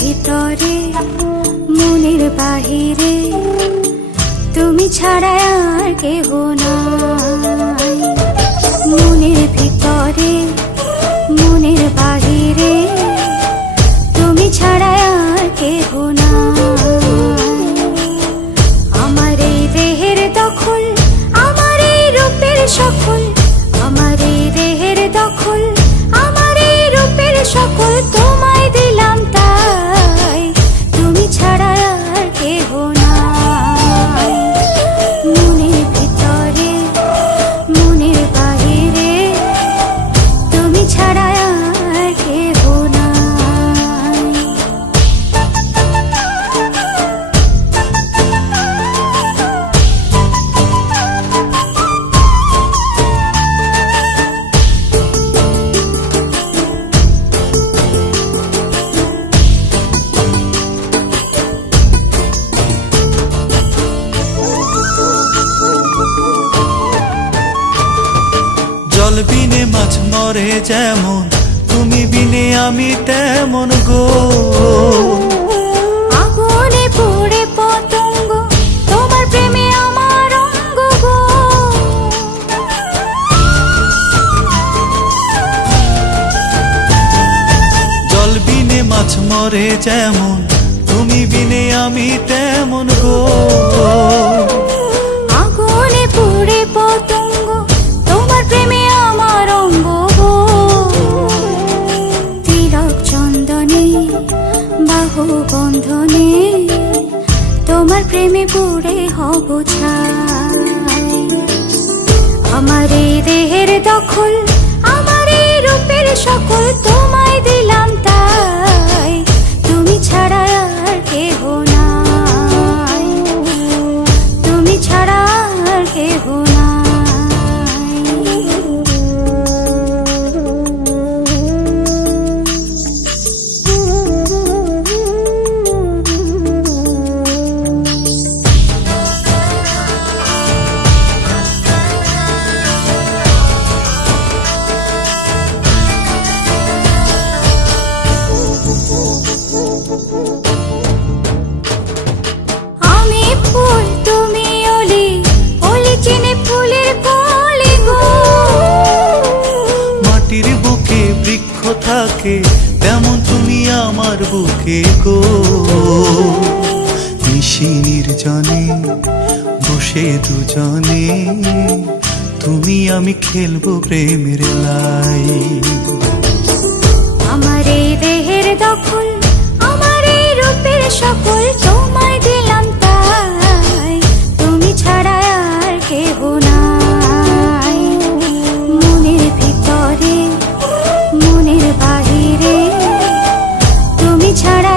ভিতরে মনের বাহিরে তুমি ছাড়া আর কেহ নাই। মনের ভিতরে মনের বাহিরে তুমি ছাড়া আর কেহ নাই। আমার এই দেহের দখল, আমার এই রূপের সকল, আমার এই দেহের দখল, আমার এই রূপের সকল তোমায় দিলাম তাই, তুমি ছাড়া আর কেহ নাই। মনের ভিতরে মনের বাহিরে তুমি ছাড়া আর কেহ নাই। জল বিনে মাছ মরে যেমন, তুমি বিনে আমি তেমন গো। আগুনে পুড়ে পতঙ্গ, তোমার প্রেমে আমার অঙ্গ গো। জল বিনে মাছ মরে যেমন, তুমি বিনে আমি তেমন গো। আগুনে পুড়ে পতঙ্গ, তোমার প্রেমে আমার অঙ্গ গো। তিলক চন্দনে বাহু বন্ধনে তোমার প্রেমে পুড়ে হব ছাই। আমার এই দেহের দখল, আমার এই রূপের সকল তোমায় দিলাম তাই, তুমি ছাড়া আর কেহ নাই, তুমি ছাড়া আর কেহ নাই। আমি ফুল তুমি অলি, অলি চিনে ফুলের কলি গো। মাটির বুকে বৃক্ষ থাকে, তেমন তুমি আমার বুকে গো। নিশি নির্জনে বসে দুজনে, তুমি আমি খেলবো প্রেমের লাই। আমার এই দেহের দখল, আমার এই রূপের সকল তোমায় দিলাম তাই, তুমি ছাড়া আর কেহ নাই। মনের ভিতরে মনের বাহিরে তুমি ছাড়া